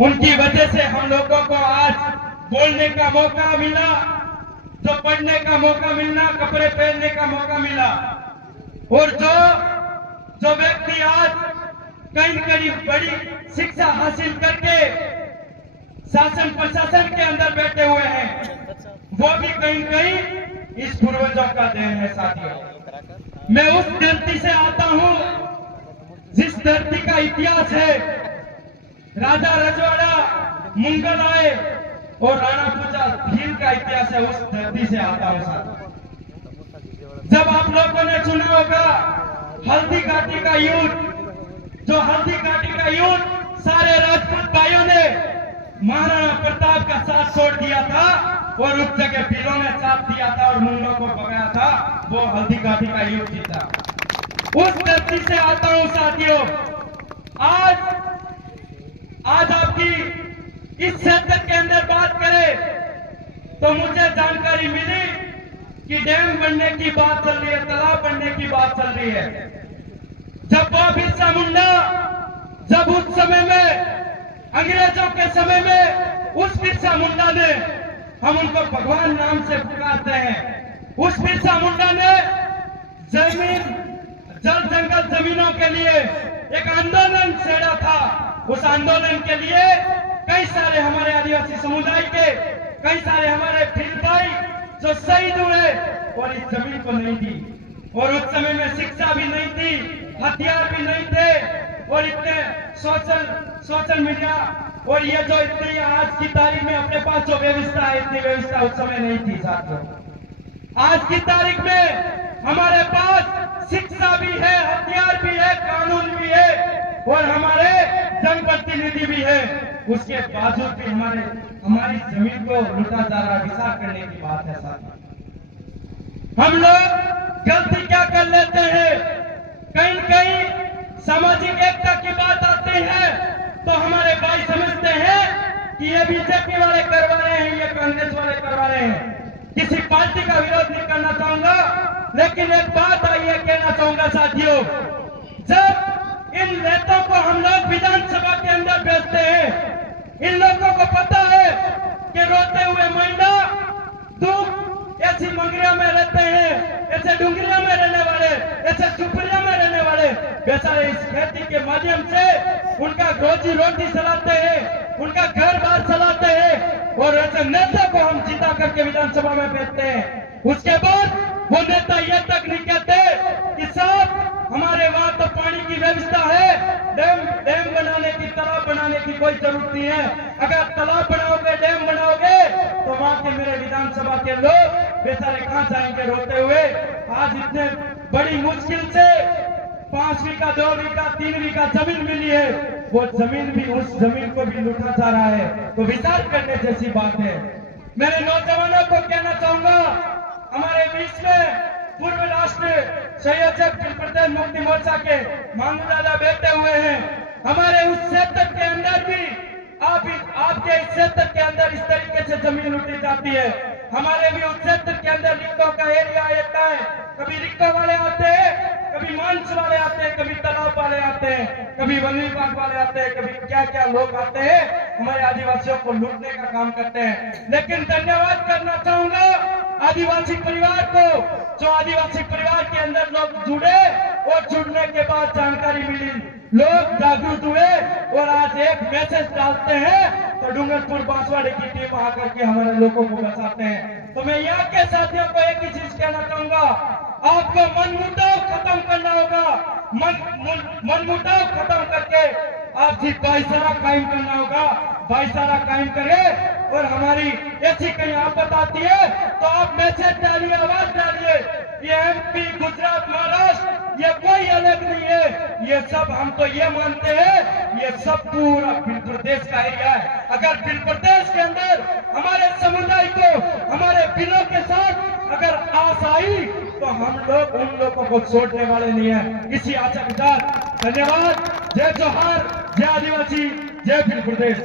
उनकी वजह से हम लोगों को आज बोलने का मौका मिला, जो पढ़ने का मौका मिलना, कपड़े पहनने का मौका मिला। और जो व्यक्ति आज कहीं कहीं बड़ी शिक्षा हासिल करके शासन प्रशासन के अंदर बैठे हुए हैं, वो भी कहीं कहीं इस पूर्वजों का देन है साथियों। मैं उस धरती से आता हूं जिस धरती का इतिहास है, राजा रजवाड़ा, मुगल आए और राणा पूजा भील का इतिहास है, उस धरती से आता हूं साथियों। जब आप लोगों ने सुना होगा हल्दी घाटी का युद्ध, जो हल्दी घाटी का युद्ध सारे राजपूत भाइयों ने महाराणा प्रताप का साथ छोड़ दिया था और उस जगह भीलों ने साथ दिया था और मुगलों को भगाया था, वो हल्दी घाटी का युद्ध जीता। उस धरती से आता हूं साथियों। आज आपकी इस क्षेत्र के अंदर बात करें तो मुझे जानकारी मिली कि डैम बनने की बात चल रही है, तालाब बनने की बात चल रही है। जब वो बिरसा मुंडा, जब उस समय में अंग्रेजों के समय में उस बिरसा मुंडा ने, हम उनको भगवान नाम से पुकारते हैं, उस बिरसा मुंडा ने जमीन, जल जंगल जमीनों के लिए एक आंदोलन छेड़ा था। उस आंदोलन के लिए कई सारे हमारे आदिवासी समुदाय के, कई सारे हमारे भील भाई जो शहीद हुए और इस जमीन को नहीं दी। और उस समय में शिक्षा भी नहीं थी, हथियार भी नहीं थे और इतने सोशल मीडिया और ये जो इतनी आज की तारीख में अपने पास जो व्यवस्था है, इतनी व्यवस्था उस समय नहीं थी साथियों। आज की तारीख में हमारे पास शिक्षा भी है, हथियार भी है, कानून भी है और हमारे जनप्रतिनिधि भी है। उसके बावजूद भी हमारी जमीन को लूटा जा रहा, विचार करने की बात है साथियों। हम लोग गलती क्या कर लेते हैं, कहीं कहीं सामाजिक एकता की बात आती है तो हमारे भाई समझते हैं कि ये बीजेपी वाले करवा रहे हैं, ये कांग्रेस वाले करवा रहे हैं। किसी पार्टी का विरोध नहीं करना चाहूंगा, लेकिन एक बात आइए कहना चाहूंगा साथियों। जब इन नेताओं को हम लोग विधानसभा के अंदर भेजते हैं, इन लोगों को पता है कि रोते हुए महिला दुख ऐसी मंगरिया में रहते हैं, ऐसे डुंगरिया में रहने वाले, ऐसे झुपड़िया में रहने वाले बेचारे इस खेती के माध्यम से उनका रोजी रोटी चलाते हैं, उनका घर बार चलाते हैं और ऐसे नेता को हम जीता करके विधानसभा में भेजते हैं। उसके बाद वो नेता ये तक नहीं कहते कि साहब हमारे वहां तो पानी की व्यवस्था है, डैम बनाने की, तालाब बनाने की कोई जरूरत नहीं है। अगर तालाब बनाओगे, डैम बनाओगे तो वहां के मेरे विधानसभा के लोग बेचारे कहां जाएंगे रोते हुए। आज इतने बड़ी मुश्किल से 5 बीघा, 2 बीघा, 3 बीघा जमीन मिली है, वो जमीन भी, उस जमीन को भी लूटा जा रहा है। तो विचार करने जैसी बात है। मेरे नौजवानों को कहना चाहूंगा, हमारे बीच में पूर्व राष्ट्रीय संयोजक प्रदेश मुक्ति मोर्चा के मांगू दादा बैठे हुए हैं। हमारे उस क्षेत्र के अंदर भी आपके इस क्षेत्र के अंदर इस तरीके से जमीन लूटी जाती है। हमारे भी उस क्षेत्र के अंदर रिक्को का एरिया आता है, कभी रिक्को वाले आते हैं, कभी मांस वाले आते हैं, कभी तालाब वाले आते हैं, कभी वन विभाग वाले आते हैं, कभी क्या क्या लोग आते हैं, हमारे आदिवासियों को लूटने का काम करते हैं। लेकिन धन्यवाद करना चाहूंगा आदिवासी परिवार को, जो आदिवासी परिवार के अंदर लोग जुड़े और जुड़ने के बाद जानकारी मिली, लोग जागरूक हुए और आज एक मैसेज डालते हैं तो डूंगरपुर बांसवाड़े की टीम आकर के हमारे लोगों को बचाते हैं। तो मैं यहाँ के साथियों को एक ही चीज कहना चाहूंगा, आपको मनमुटाव खत्म करना होगा। मनमुटाव खत्म करके आपसी भाईचारा कायम करना होगा। भाईचारा कायम करें और हमारी ऐसी कहीं आपत आती है तो आप मैसेज डालिए, आवाज डालिए। ये एमपी, गुजरात, महाराष्ट्र ये कोई अलग नहीं है, ये सब हम तो ये मानते हैं ये सब पूरा भील प्रदेश का एरिया है। अगर भील प्रदेश के अंदर हमारे समुदाय को, हमारे भीलों के साथ अगर आस आई तो हम लोग उन लोगों को छोड़ने वाले नहीं है। इसी आशा के साथ धन्यवाद। जय जोहार, जय आदिवासी, जय भील प्रदेश।